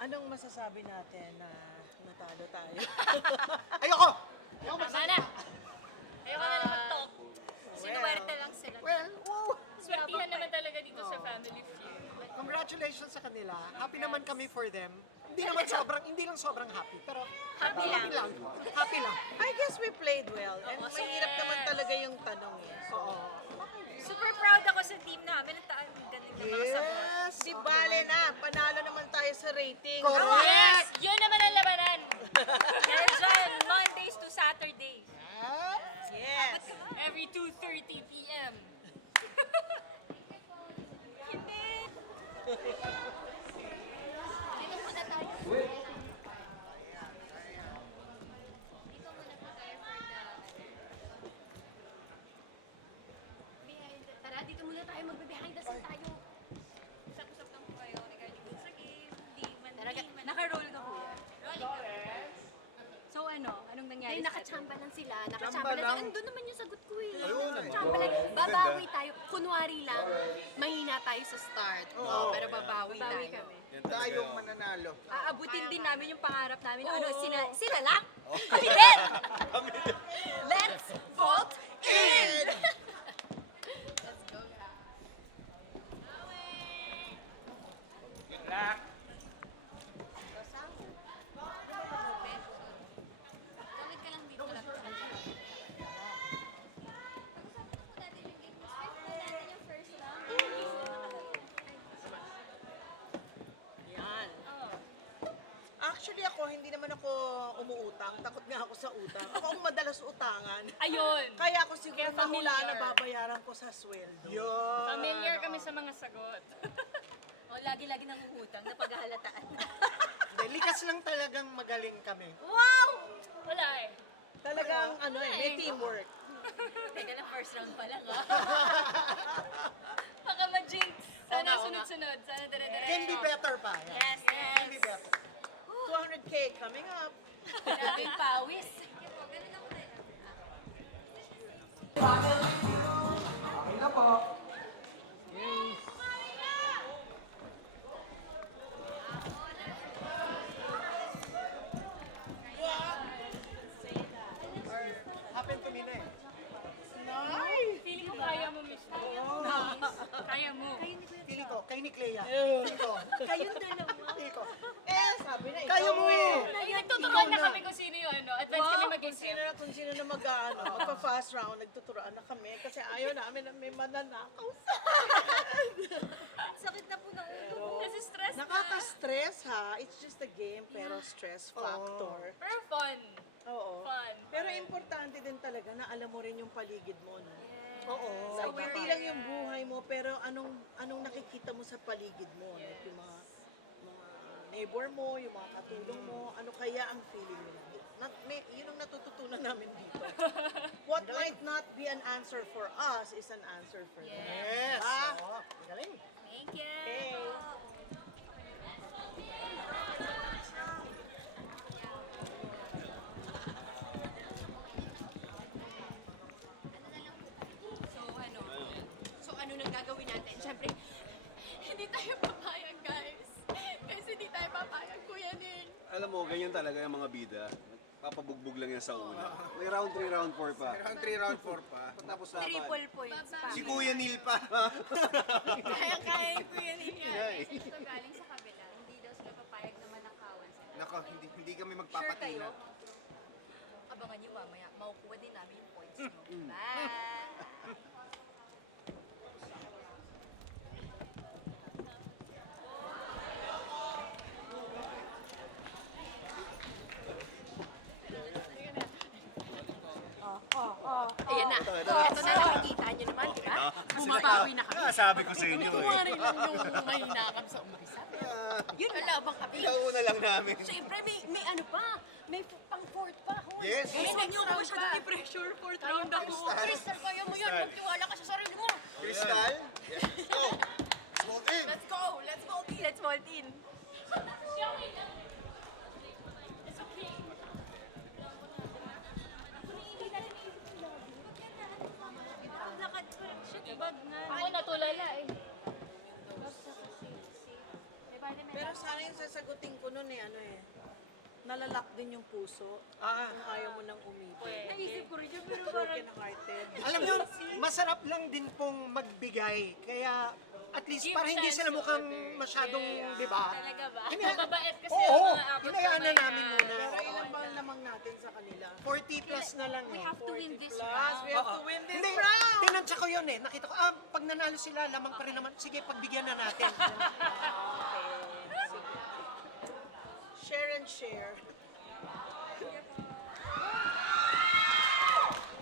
Anong masasabi natin na natalo tayo? Ayoko! Tama na. Ayoko na lang mag-talk. Sinuwerte lang sila. Well, wow! Swertihan naman talaga dito sa Family Feud. Congratulations sa kanila. Happy naman kami for them. Hindi lang sobrang happy, pero Happy lang. Happy lang. I guess we played well. And Oo, mahirap naman talaga yung tanong eh. Oo. Super proud ako sa team namin. Ang galing ng mga sagot. Yes! Di bale na, panalo naman tayo sa rating. Correct. Yes! Yun naman ang labanan. Dahil dyan, Mondays to Saturdays. Yes. Every 2:30 p.m. Hindi. Dito muna tayo. Dito muna po tayo for the... Tara, dito muna tayo. Magbe-behind the scene tayo. Usap-usap lang po kayo regarding dun sa game. Naka-roll ka po yan. So anong nangyari? Hindi, nakachamba lang sila. Nakachamba Chamba lang. lang. Doon naman yung sagot ko eh. Ayun, Chamba lang. Babawi tayo. Kunwari lang, mahina tayo sa start. Oo. Pero babawi Babawi tayo. kami. Tayong mananalo. Aabutin din namin yung pangarap namin. Ano, sila lang? Kami din! Let's vote in! Let's go, guys. Tawid ka lang dito lang. Yan. Actually ako, hindi naman ako umuutang. Takot nga ako sa utang. Ako ang madalas utangan. Ayun. Kaya ako siguro Kaya nahula familiar. na babayaran ko sa sweldo. Yun! Familiar kami sa mga sagot. O, lagi-lagi nang uutang na paghahalataan. Hindi, likas lang talagang magaling kami. Wow! Wala eh. Talagang may teamwork. Teka lang, first round pa lang ha. Baka ma-jinx. Sana Oo nga. sunod-sunod. Sana dire-diretso. Can be better pa. Yan. Yes, Can be yes. better. 200K coming up. Grabe yung pawis. Okay na po. Happened to me na eh. Feeling ko kaya mo, Miss. Kaya mo. Pili ko, kay ni Clea. Pili ko. Kayong dalawa. Pili ko. Sabi na Kaya mo eh! Ay, nagtuturuan na kami kung sino yung ano. Advance kami mag-isip. Kung sino na magpa-fast round, nagtuturoan na kami kasi ayaw namin na may mananakaw sa Sakit na po ng ulo. Kasi stress na. Nakaka-stress ha. It's just a game pero stress factor. Pero fun. Oo. Fun. Pero importante din talaga na alam mo rin yung paligid mo, no? Oo. So, hindi lang yung buhay mo, pero anong nakikita mo sa paligid mo, no? Yung mga neighbor mo, yung mga katulong mo, ano kaya ang feeling nila? Yun ang natututunan namin dito. What might not be an answer for us is an answer for them. Yes! Ah. Oo. Galing. Thank you. Okay. So ano nang gagawin natin? Siyempre, hindi tayo papayag, guys. Kasi hindi tayo papayag, Kuya Ning. Alam mo, ganyan talaga yung mga bida. Papabugbog lang yan sa una. May round 3, round 4 pa. Round 3, round 4 pa. Tapos na Triple points pa. Si Kuya Neil pa. Kaya yung Kuya Ning yan. Yeah, eh. Ito galing sa kabila. Hindi daw sila papayag na manakawan sila. Nako, hindi kami Sure magpapatina. kayo? Abangan nyo mamaya. Makukuha din namin yung points nyo. Bye! Ayan na. Ito na nakikita nyo naman, di ba? Bumabawi na kami. Sabi ko sa inyo eh. Kumari lang yung mahinakap sa umpisa. Yun na labang kami. Nauna lang namin. Siyempre, may ano pa. May pang fourth pa. Hoy. Yes. Guys, huwag niyo ako masyadong i-pressure. Fourth round ako. Crystal, kaya mo yan. Magtiwala ka sa sarili mo. Crystal? Let's go! Smoke in! Let's go. Let's vote in. Let's vote in. Ako natulala eh. Pero sana yung sa sasagutin ko nun nalalak din yung puso. Kung ayaw mo nang umibig. Naisip ko rin yun, pero parang Broken hearted. Alam nyo, masarap lang din pong magbigay. Kaya at least Give para hindi chance sila to mukhang others. masyadong, di ba? Talaga ba? Ina- Mababait kasi Oo, ang mga abot hinayaan na kamay namin muna. Pero ilan ba ang lamang natin sa kanila? 40 plus na lang we eh. have to win this Plus, round. we have to win this Hindi, round! tinansya ko yun eh. Nakita ko, pag nanalo sila, lamang pa rin naman. Sige, pagbigyan na natin. Share and share.